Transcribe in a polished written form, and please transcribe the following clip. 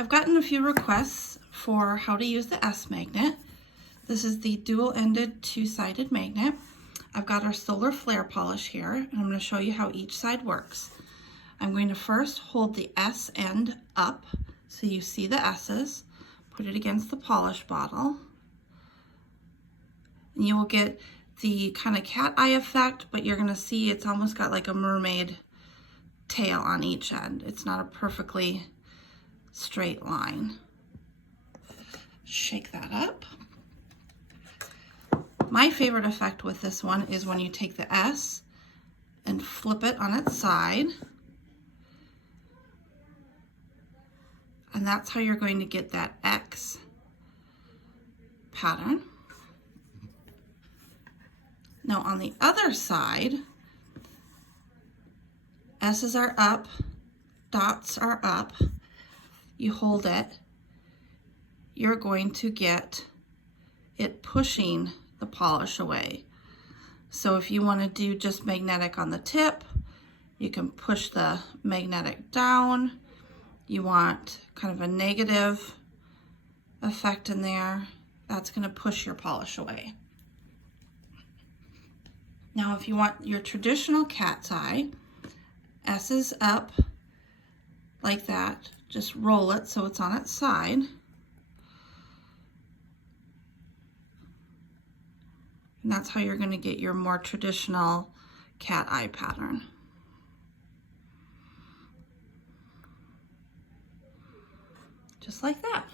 I've gotten a few requests for how to use the S magnet. This is the dual-ended two-sided magnet. I've got our solar flare polish here, and I'm going to show you how each side works. I'm going to first hold the S end up so you see the S's, put it against the polish bottle, and you will get the kind of cat eye effect, but you're going to see it's almost got like a mermaid tail on each end. It's not a perfectly straight line. Shake that up. My favorite effect with this one is when you take the S and flip it on its side. And that's how you're going to get that X pattern. Now on the other side, S's are up, dots are up. You hold it, you're going to get it pushing the polish away. So if you want to do just magnetic on the tip, you can push the magnetic down. You want kind of a negative effect in there, that's going to push your polish away. Now if you want your traditional cat's eye, S is up like that. Just roll it so it's on its side. And that's how you're going to get your more traditional cat eye pattern. Just like that.